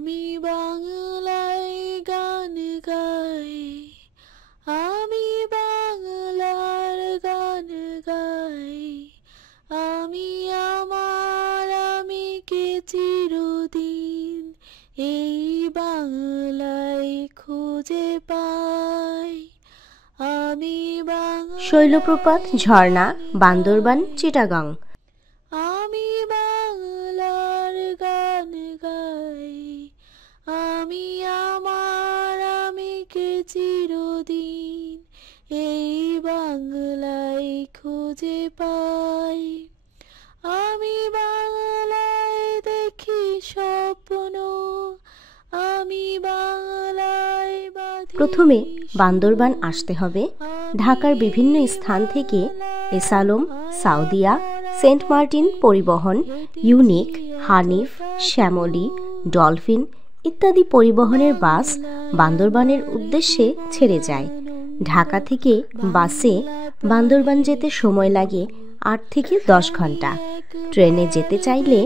আমি বাংলায় গান গাই, আমি বাংলার গান গাই, আমি আমার আমিকে চিরদিন এই বাংলায় খুঁজে পাই। আমি শৈলপ্রপাত ঝর্ণা, বান্দরবান, চিটাগাং। আমি বাংলার গান গাই, আমি আমার আমিকে চিরদিন এই বাংলায় খুঁজে পাই। আমি বাংলায় দেখি স্বপ্ন, আমি বাংলায় প্রথমে বান্দরবান আসতে হবে। ঢাকার বিভিন্ন স্থান থেকে এসালম, সাউদিয়া, সেন্ট মার্টিন পরিবহন, ইউনিক, হানিফ, শ্যামলী, ডলফিন ইত্যাদি পরিবহনের বাস বান্দরবানের উদ্দেশ্যে ছেড়ে যায়। ঢাকা থেকে বাসে বান্দরবান যেতে সময় লাগে 8 থেকে 10 ঘন্টা। ট্রেনে যেতে চাইলে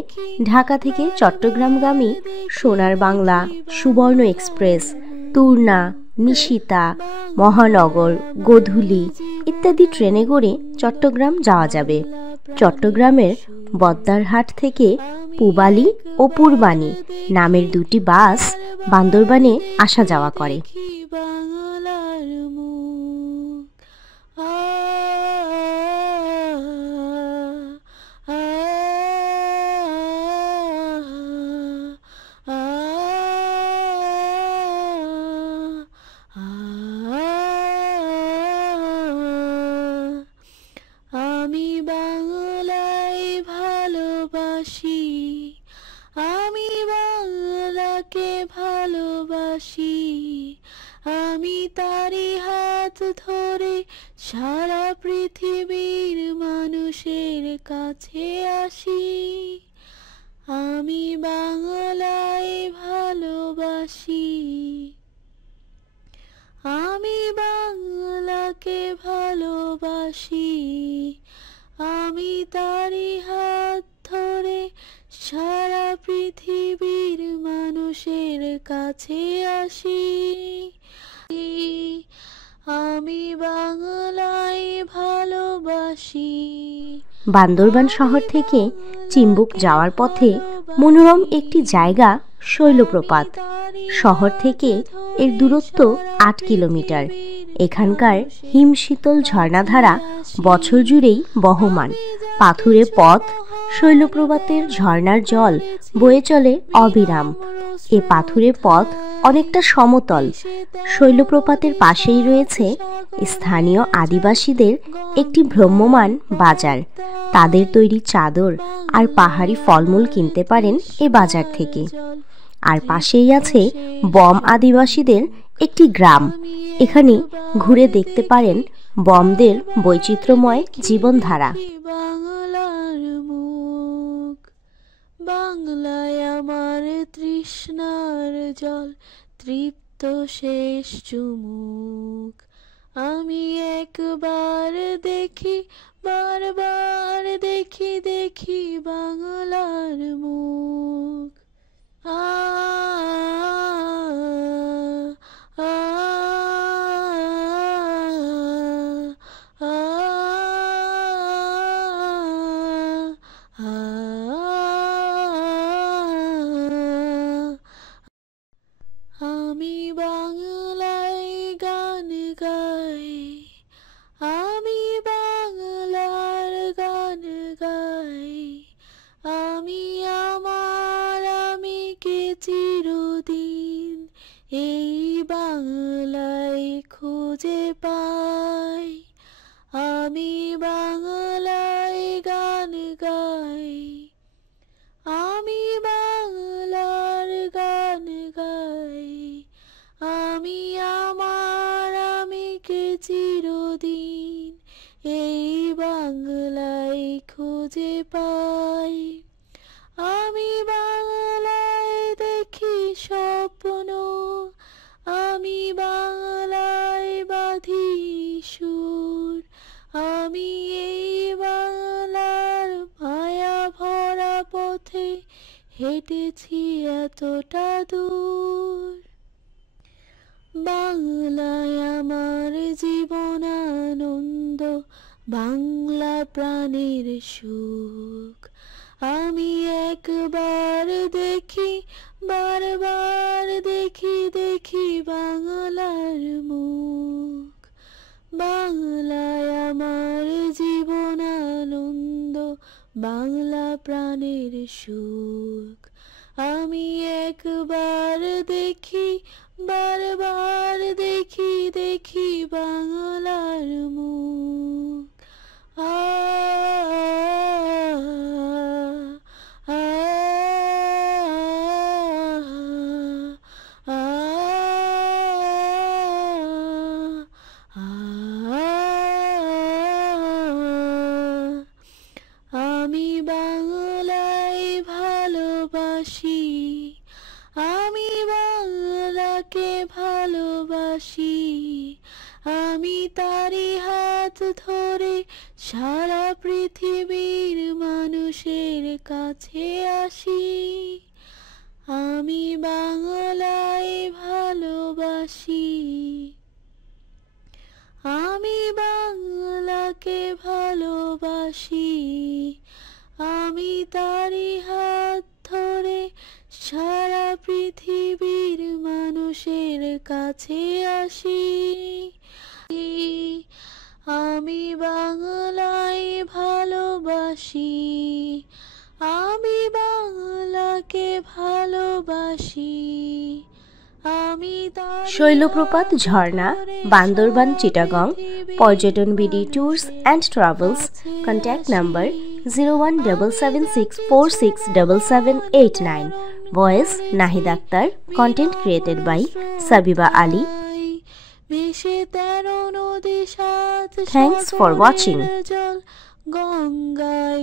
ঢাকা থেকে চট্টগ্রামগামী সোনার বাংলা, সুবর্ণ এক্সপ্রেস, তুর্না, নিশিতা, মহানগর, গোধূলি ইত্যাদি ট্রেনে করে চট্টগ্রাম যাওয়া যাবে। চট্টগ্রামের বদ্দারহাট থেকে পূবালী ও পূর্বানী নামের 2টি বাস বান্দরবানে আসা যাওয়া করে। বাংলার মুখ, আমি বাংলায় ভালোবাসি, আমি বাংলাকে ভালোবাসি, আমি তারি হাত ধরে সারা পৃথিবীর মানুষের কাছে আসি। আমি বাংলায় ভালোবাসি, আমি বাংলাকে ভালোবাসি, আমি তারি হাত ধরে সারা পৃথিবীর মানুষের কাছে আসি। আমি বাংলায় ভালোবাসি। বান্দরবান শহর থেকে চিম্বুক যাওয়ার পথে মনোরম একটি জায়গা শৈলপ্রপাত। শহর থেকে এর দূরত্ব 8 কিলোমিটার। এখানকার হিমশীতল ঝর্ণাধারা বছর জুড়েই বহমান। পাথুরে পথ, শৈলপ্রপাতের ঝর্ণার জল বয়ে চলে অবিরাম। এ পাথুরে পথ অনেকটা সমতল। শৈলপ্রপাতের পাশেই রয়েছে স্থানীয় আদিবাসীদের একটি ভ্রাম্যমাণ বাজার। তাদের তৈরি চাদর আর পাহাড়ি ফলমূল কিনতে পারেন এ বাজার থেকে। আর পাশেই আছে বম আদিবাসীদের একটি গ্রাম। এখানে ঘুরে দেখতে পারেন বমদের বৈচিত্র্যময় জীবনধারা। বাংলার মুখ, বাংলায় আমার তৃষ্ণার জল, তৃপ্ত শেষ চুমুক। আমি একবার দেখি, বারবার দেখি, দেখি বাংলার মুখ। আমি বাংলায় গান গাই, আমি বাংলার গান গাই, আমি আমার হেঁটেছি এতটা দূর। বাংলায় আমার জীবন আনন্দ, বাংলা প্রাণের সুখ। আমি একবার দেখি, বারবার দেখি, দেখি বাংলার মুখ। বাংলায় আমার জীবন আনন্দ, বাংলা প্রাণের সুখ। আমি একবার দেখি, বারবার দেখি, দেখি বাংলার মুখ। আমি বাংলায় ভালোবাসি, আমি বাংলাকে ভালোবাসি। আমি তারি হাত ধরে সারা পৃথিবীর মানুষের কাছে আসি। আমি বাংলায় ভালোবাসি, আমি বাংলাকে ভালোবাসি। আমি তারি হাত ধরে সারা পৃথিবীর মানুষের কাছে আসি। আমি বাংলায় ভালোবাসি, আমি বাংলাকে ভালোবাসি। শৈলপ্রপাত ঝর্ণা, Bandarban, Chittagong. Parjatan BD tours and travels. Contact number 01776467789. Voice Nahid Akter. Content created by Sabiba Ali. Thanks for watching. গঙ্গায়